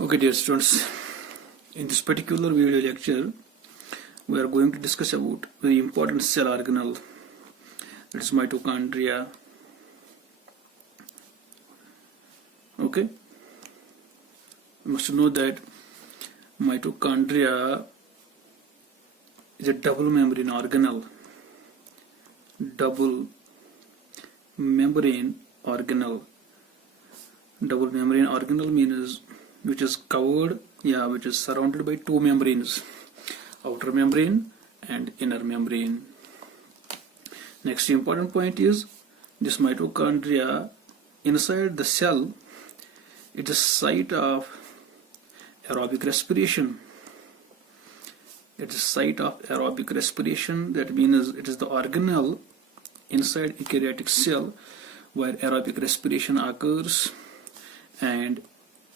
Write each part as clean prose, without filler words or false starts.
Okay, dear students, in this particular video lecture, we are going to discuss about very important cell organelle, that is mitochondria. Okay, you must know that mitochondria is a double membrane organelle. Double membrane organelle. Double membrane organelle means which is covered, which is surrounded by two membranes, outer membrane and inner membrane. Next important point is this mitochondria inside the cell, it is site of aerobic respiration. It is site of aerobic respiration. That means it is the organelle inside eukaryotic cell where aerobic respiration occurs, and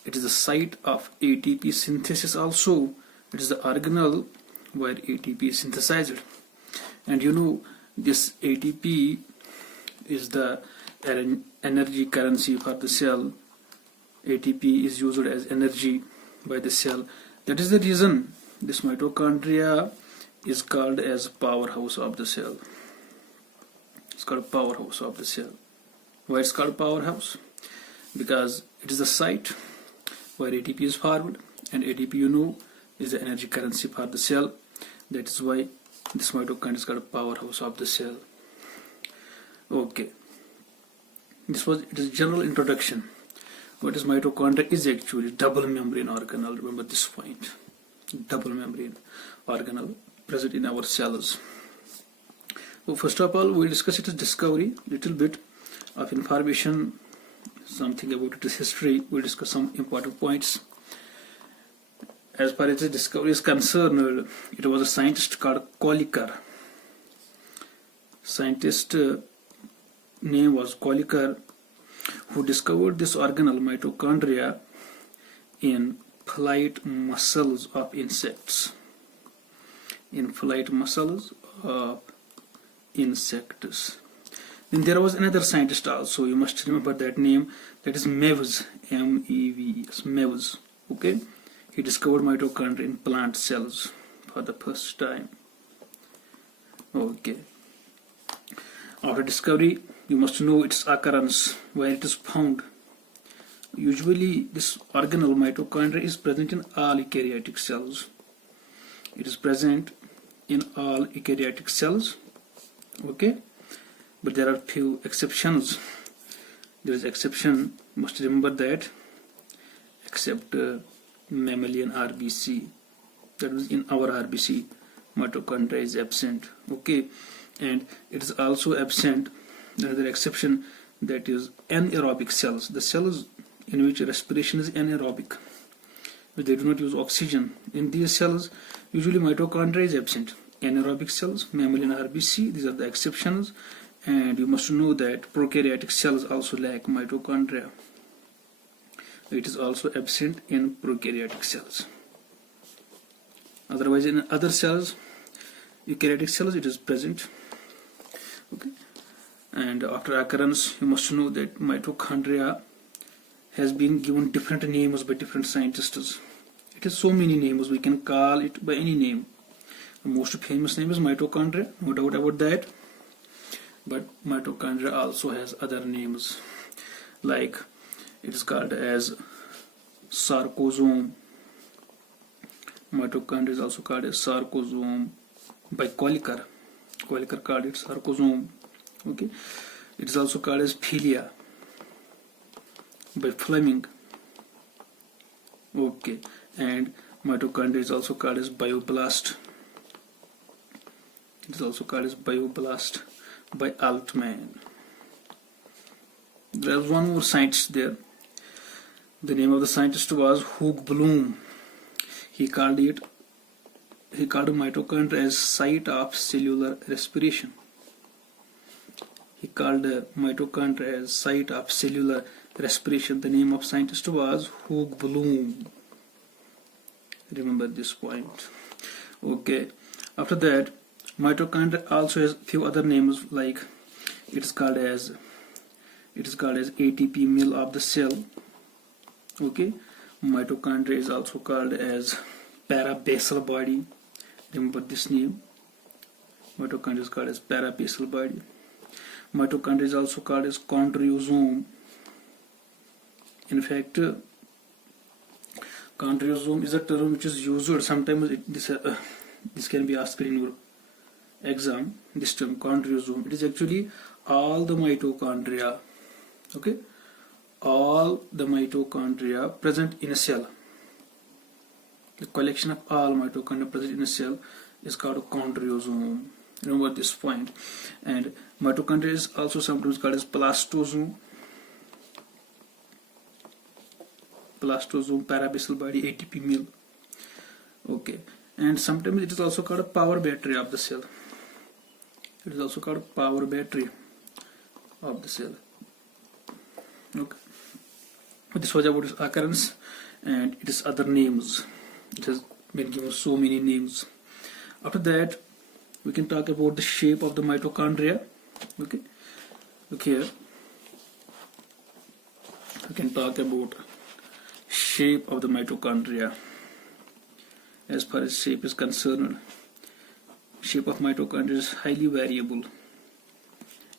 it is the site of ATP synthesis also. It is the organelle where ATP is synthesized. And you know, this ATP is the energy currency for the cell. ATP is used as energy by the cell. That is the reason this mitochondria is called as powerhouse of the cell. It's called powerhouse of the cell. Why it's called powerhouse? Because it is the site where ATP is formed, and ATP, you know, is the energy currency for the cell. That is why this mitochondria is called a powerhouse of the cell. Okay, it is general introduction. What is mitochondria is actually double membrane organelle. Remember this point, double membrane organelle present in our cells. So first of all, we will discuss its discovery, little bit of information, something about its history. We'll discuss some important points. As far as its discovery is concerned, it was a scientist called Kolliker. Scientist name was Kolliker, who discovered this organelle mitochondria in flight muscles of insects. In flight muscles of insects. Then there was another scientist also, you must remember that name, that is Mewes, M-E-V-S, Mewes. Okay, he discovered mitochondria in plant cells for the first time. Okay, after discovery, you must know its occurrence, where it is found. Usually this organelle mitochondria is present in all eukaryotic cells. It is present in all eukaryotic cells. Okay, but there are few exceptions. There is exception, must remember that, except mammalian RBC. That is, in our RBC mitochondria is absent. Okay, and it is also absent, another exception, that is anaerobic cells, the cells in which respiration is anaerobic, but they do not use oxygen. In these cells usually mitochondria is absent. Anaerobic cells, mammalian RBC, these are the exceptions. And you must know that prokaryotic cells also lack mitochondria. It is also absent in prokaryotic cells. Otherwise, in other cells, eukaryotic cells, it is present. Okay. And after occurrence, you must know that mitochondria has been given different names by different scientists. It has so many names, we can call it by any name. The most famous name is mitochondria, no doubt about that. But mitochondria also has other names, like it is called as sarcosome. Mitochondria is also called as sarcosome by Kolliker. Kolliker called it sarcosome. Okay, it is also called as philia by Fleming. Okay, and mitochondria is also called as bioblast. It is also called as bioblast by Altman. There was one more scientist there. The name of the scientist was Hugh Bloom. He called mitochondria as site of cellular respiration. He called mitochondria as site of cellular respiration. The name of scientist was Hugh Bloom. Remember this point. Okay. After that, mitochondria also has few other names, like it is called as ATP mill of the cell. Okay, Mitochondria is also called as parabasal body. Remember this name. Mitochondria is called as parabasal body. Mitochondria is also called as chondriosome. In fact, chondriosome is a term which is used sometimes. This can be asked in your exam. This term chondriosome. It is actually all the mitochondria. Okay, all the mitochondria present in a cell. The collection of all mitochondria present in a cell is called a chondriosome. Remember this point. And mitochondria is also sometimes called as plastosome. Plastosome, parabasal body, ATP mill. Okay, and sometimes it is also called a power battery of the cell. It is also called a power battery of the cell. Okay, this was about its occurrence and its other names. It has been given so many names. After that, we can talk about the shape of the mitochondria. Okay, look here. We can talk about shape of the mitochondria. As far as shape is concerned, shape of mitochondria is highly variable.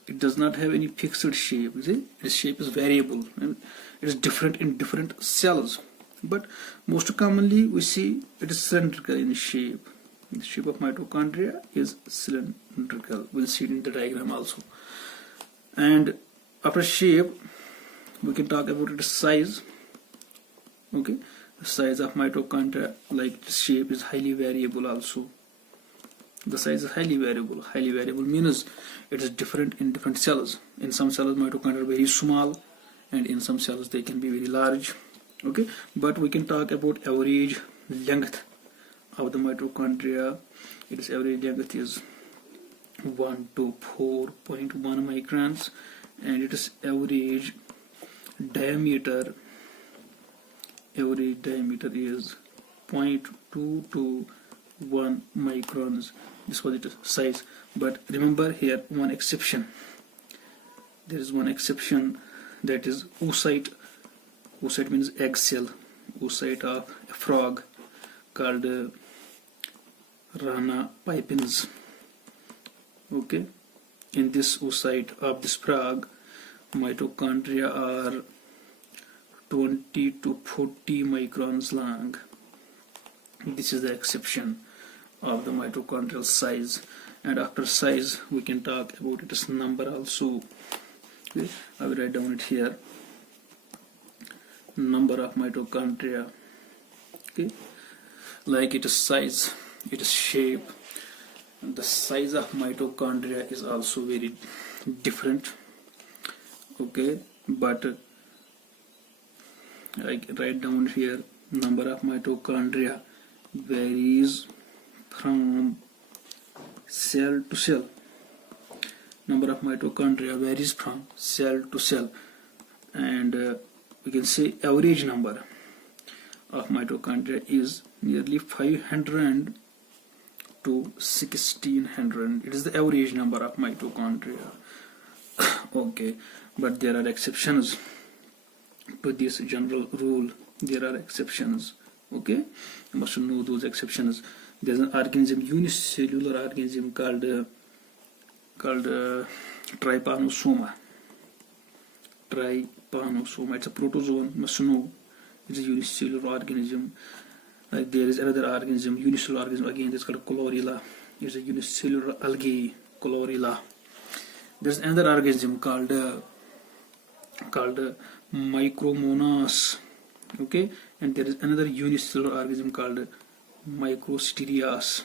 It does not have any fixed shape. You see, its shape is variable. It is different in different cells. But most commonly we see it is cylindrical in shape. The shape of mitochondria is cylindrical. We'll see it in the diagram also. And after shape, we can talk about its size. Okay, the size of mitochondria, like shape, is highly variable also. The size is highly variable. Highly variable means it is different in different cells. In some cells mitochondria are very small, and in some cells they can be very large. Okay, but we can talk about average length of the mitochondria. Its average length is 1 to 4.1 microns, and its average diameter is 0.2 to 1 microns. This was its size. But remember here one exception. There is one exception, that is oocyte. Oocyte means egg cell. Oocyte of a frog called Rana pipens. Okay, in this oocyte of this frog, mitochondria are 20 to 40 microns long. This is the exception of the mitochondrial size. And after size, we can talk about its number also. Okay, I will write down it here. Number of mitochondria. Okay, like its size, its shape. The size of mitochondria is also very different. Okay, but I write down here, number of mitochondria varies from cell to cell. Number of mitochondria varies from cell to cell, and we can say average number of mitochondria is nearly 500 to 1600. It is the average number of mitochondria. Okay, but there are exceptions to this general rule. There are exceptions. Okay, you must know those exceptions. There is an organism, unicellular organism called trypanosoma. Trypanosoma. It's a protozoan. You must know it's a unicellular organism. There is another organism, unicellular organism again. It's called chlorella. It's a unicellular algae, chlorella. There's another organism called Micromonas. Okay, and there is another unicellular organism called Microsterias.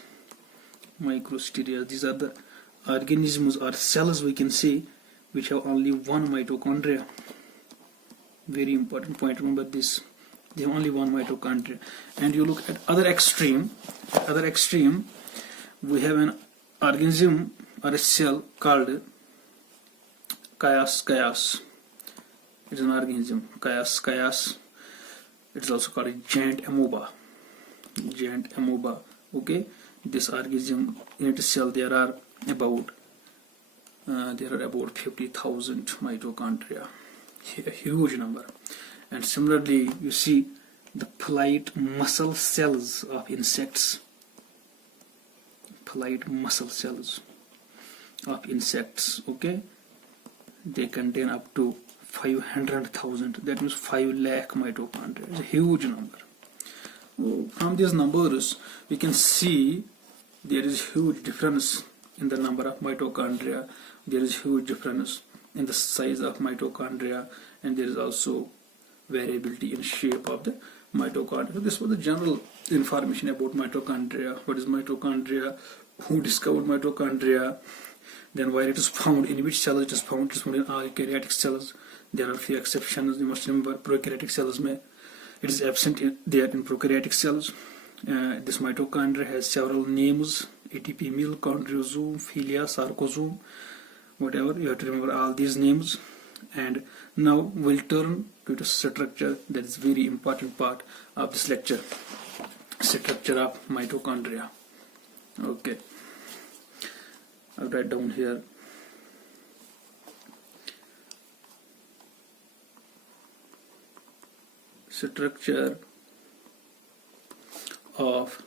These are the organisms or cells, we can say, which have only one mitochondria. Very important point. Remember this. They have only one mitochondria. And you look at other extreme. We have an organism or a cell called Chias. It's an organism, Chias. It is also called a giant amoeba. Okay, this organism, in its cell there are about 50,000 mitochondria, a huge number. And similarly, you see the flight muscle cells of insects. Flight muscle cells of insects, okay, they contain up to 500,000, that means 5 lakh mitochondria. It's a huge number. From these numbers we can see there is huge difference in the number of mitochondria, there is huge difference in the size of mitochondria, and there is also variability in shape of the mitochondria. So this was the general information about mitochondria. What is mitochondria, who discovered mitochondria, then where it is found, in which cell it is found. It is found in all eukaryotic cells. There are few exceptions. You must remember, prokaryotic cells it is absent there in prokaryotic cells. This mitochondria has several names: ATP, milk, chondrosome, philia, sarcosome, whatever. You have to remember all these names. And now we'll turn to the structure. That is very important part of this lecture. Structure of mitochondria. Okay, I'll write down here. Structure of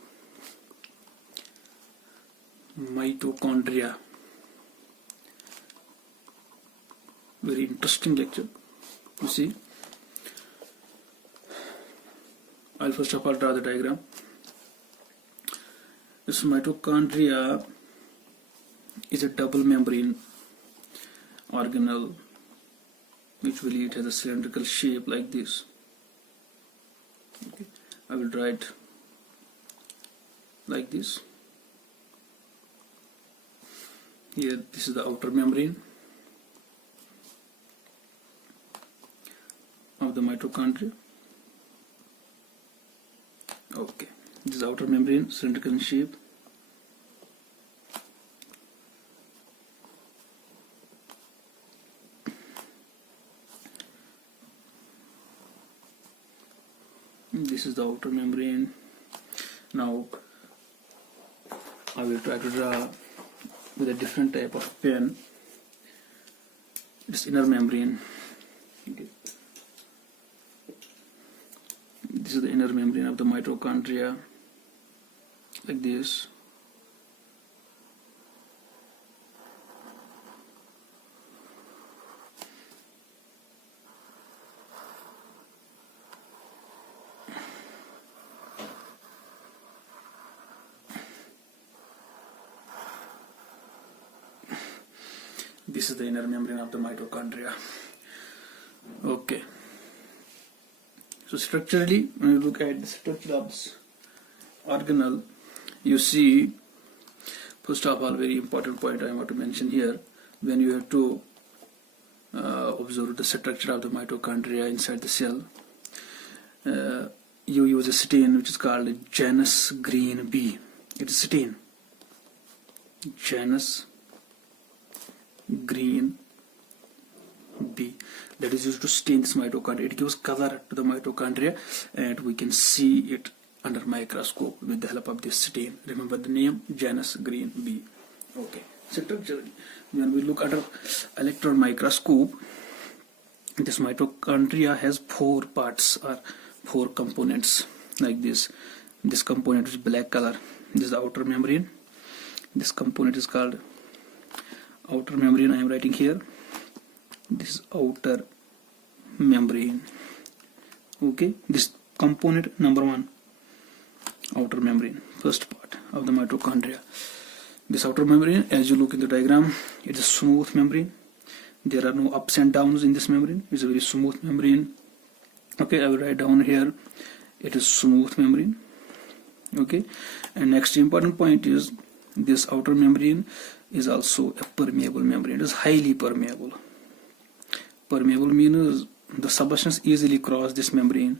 mitochondria. Very interesting lecture. You see, I'll first of all draw the diagram. This mitochondria is a double membrane organelle, which will it has a cylindrical shape like this. Okay. I will draw it like this. Here, this is the outer membrane of the mitochondria. Okay, this is outer membrane, cylindrical in shape. This is the outer membrane. Now I will try to draw with a different type of pen. This inner membrane. Okay. This is the inner membrane of the mitochondria, like this. This is the inner membrane of the mitochondria. Okay. So structurally, when you look at the structure of this organelle, you see, first of all, very important point I want to mention here. When you have to observe the structure of the mitochondria inside the cell, you use a stain which is called Genext green B. It is stain. Genext green B, that is used to stain this mitochondria. It gives color to the mitochondria, and we can see it under microscope with the help of this stain. Remember the name, Genext green B. Okay. Structurally, when we look under electron microscope, this mitochondria has 4 parts or 4 components like this. This component is black color. This is the outer membrane. This component is called outer membrane. I am writing here. This is outer membrane. Okay, this component number 1, outer membrane, first part of the mitochondria. This outer membrane, as you look in the diagram, it is a smooth membrane. There are no ups and downs in this membrane. It's a very smooth membrane. Okay, I will write down here, it is smooth membrane. Okay, and next important point is this outer membrane is also a permeable membrane. It is highly permeable. Permeable means the substance easily cross this membrane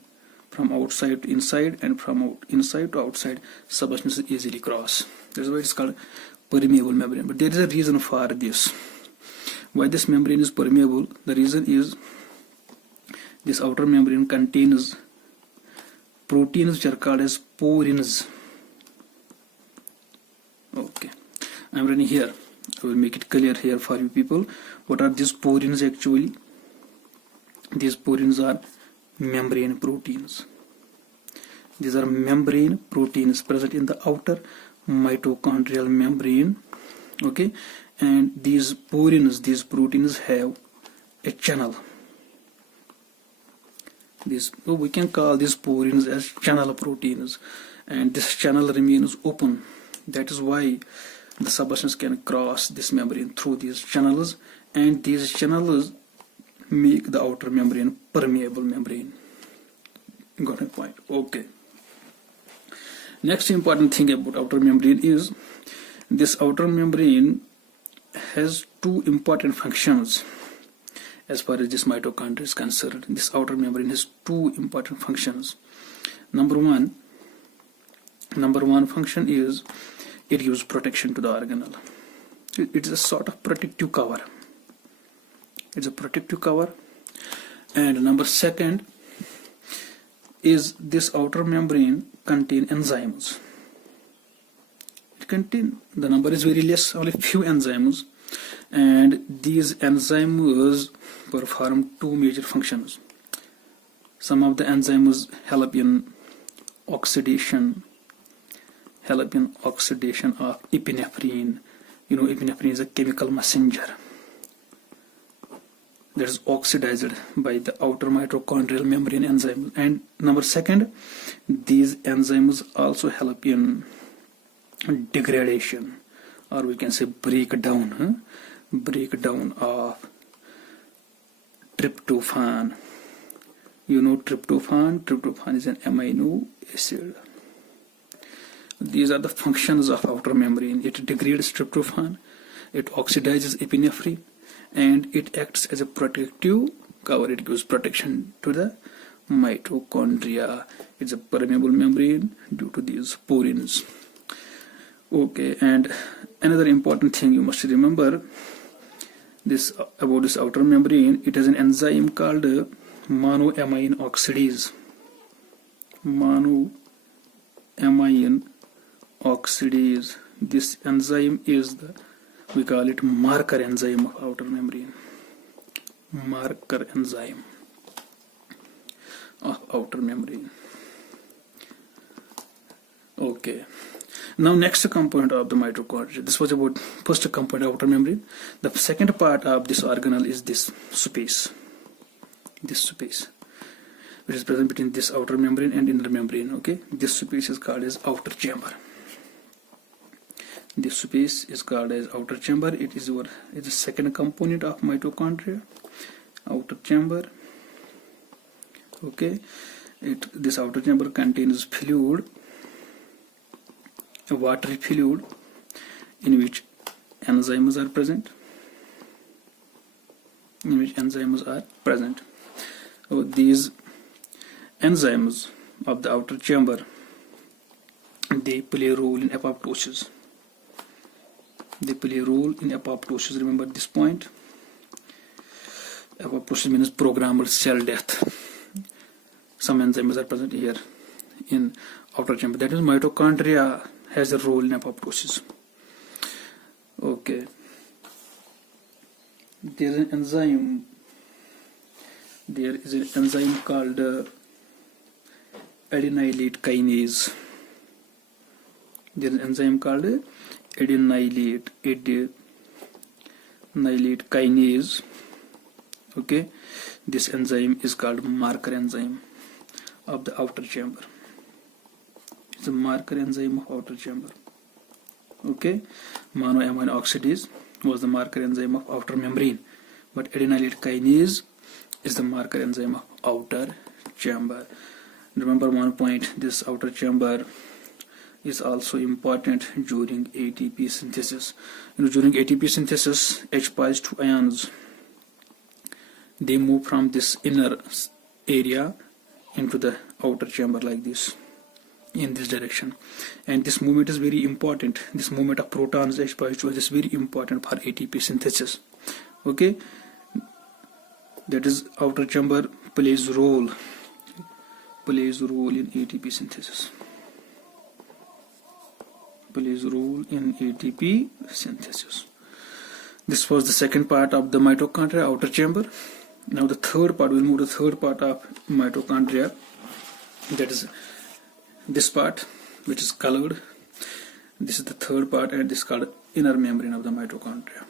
from outside to inside, and from inside to outside substance easily cross. That's why it's called permeable membrane. But there is a reason for this. Why this membrane is permeable? The reason is this outer membrane contains proteins which are called as porins. Okay, I am running here. I will make it clear here for you people. What are these porins actually? These porins are membrane proteins. These are membrane proteins present in the outer mitochondrial membrane. Okay, and these proteins have a channel. We can call these porins as channel proteins, and this channel remains open. That is why the substance can cross this membrane through these channels, and these channels make the outer membrane permeable membrane. Got a point? Okay. Next important thing about outer membrane is this outer membrane has two important functions. As far as this mitochondria is concerned, this outer membrane has two important functions. Number one function is it gives protection to the organelle. It's a sort of protective cover. It's a protective cover. And number second is this outer membrane contain enzymes. The number is very less, only few enzymes, and these enzymes perform two major functions. Some of the enzymes help in oxidation of epinephrine. Epinephrine is a chemical messenger that is oxidized by the outer mitochondrial membrane enzyme. And number second, these enzymes also help in degradation, or we can say breakdown of tryptophan. Tryptophan is an amino acid. These are the functions of outer membrane. It degrades tryptophan, it oxidizes epinephrine, and it acts as a protective cover. It gives protection to the mitochondria. It's a permeable membrane due to these porins. Okay, and another important thing you must remember about this outer membrane, it has an enzyme called monoamine oxidase. Monoamine oxidase. This enzyme is we call it marker enzyme of outer membrane. Marker enzyme of outer membrane. Okay. Now next component of the mitochondria. This was about first component of outer membrane. The second part of this organelle is this space, which is present between this outer membrane and inner membrane. Okay, this space is called as outer chamber. This space is called as outer chamber. It is the second component of mitochondria, outer chamber. Okay, this outer chamber contains fluid, a watery fluid in which enzymes are present. So these enzymes of the outer chamber, they play a role in apoptosis. Remember this point. Apoptosis means programmed cell death. Some enzymes are present here in outer chamber. That is, mitochondria has a role in apoptosis. Okay. There is an enzyme called adenylate kinase. There is an enzyme called adenylate kinase. Okay, this enzyme is called marker enzyme of the outer chamber. It's a marker enzyme of outer chamber. Okay, monoamine oxidase was the marker enzyme of outer membrane, but adenylate kinase is the marker enzyme of outer chamber. Remember one point, this outer chamber is also important during ATP synthesis. During ATP synthesis, H+2 ions, they move from this inner area into the outer chamber like this, in this direction, and this movement is very important. This movement of protons H+2 is very important for ATP synthesis. Okay, that is, outer chamber plays role in ATP synthesis. This was the second part of the mitochondria, outer chamber. Now the third part, we'll move to the third part of mitochondria, that is this part which is colored, this is the third part, and this is called inner membrane of the mitochondria.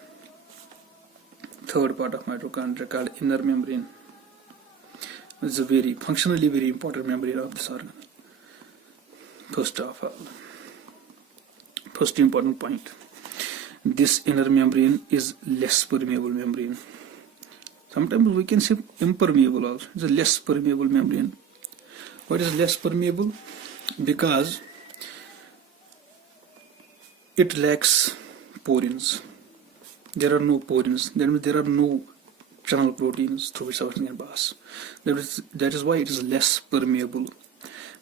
Third part of mitochondria called inner membrane. It's a very functionally very important membrane of this organ. First of all, first important point, this inner membrane is less permeable membrane. Sometimes we can say impermeable also. It's a less permeable membrane. What is less permeable? Because it lacks porins. There are no porins. That means there are no channel proteins through which something can pass. That is why it is less permeable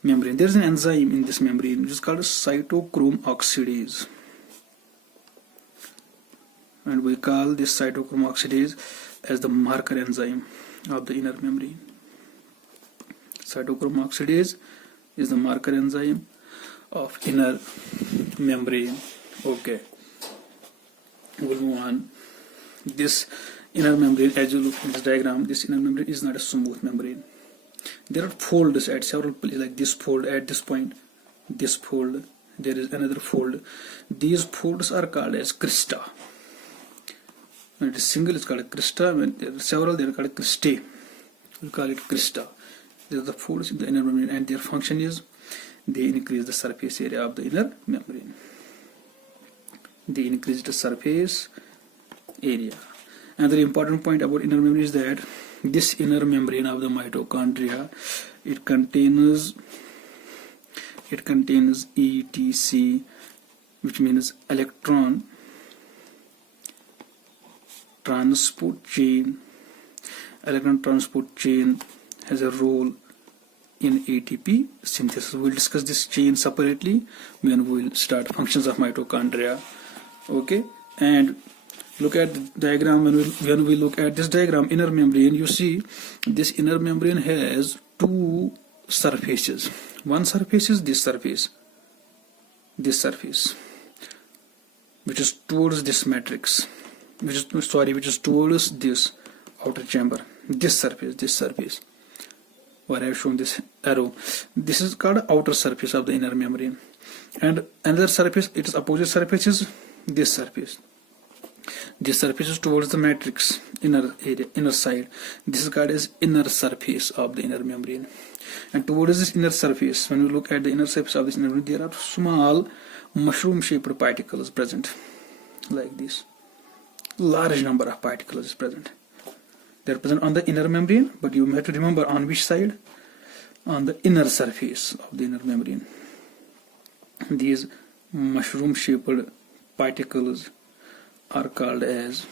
membrane. There is an enzyme in this membrane which is called cytochrome oxidase, and we call this cytochrome oxidase as the marker enzyme of the inner membrane. Cytochrome oxidase is the marker enzyme of inner membrane. Okay, we'll move on. This inner membrane, as you look in this diagram, this inner membrane is not a smooth membrane. There are folds at several places, like this fold at this point, this fold, there is another fold. These folds are called as crista. When it is single, it's called a crista. When there are several, they are called cristae. We call it crista. These are the folds in the inner membrane, and their function is they increase the surface area of the inner membrane. They increase the surface area. Another important point about inner membrane is that this inner membrane of the mitochondria, it contains ETC, which means electron transport chain. Electron transport chain has a role in ATP synthesis. We'll discuss this chain separately when we'll start functions of mitochondria. Okay, and look at the diagram. When we look at this diagram, inner membrane, you see this inner membrane has two surfaces. One surface is this surface, which is towards this matrix, which is towards this outer chamber. This surface, where I have shown this arrow, this is called outer surface of the inner membrane. And another surface, its opposite surface is this surface. This surface is towards the matrix, inner area, inner side. This is called as inner surface of the inner membrane. And towards this inner surface, when we look at the inner surface of this inner membrane, there are small mushroom-shaped particles present, like this. Large number of particles is present. They are present on the inner membrane, but you have to remember on which side? On the inner surface of the inner membrane. These mushroom-shaped particles are called as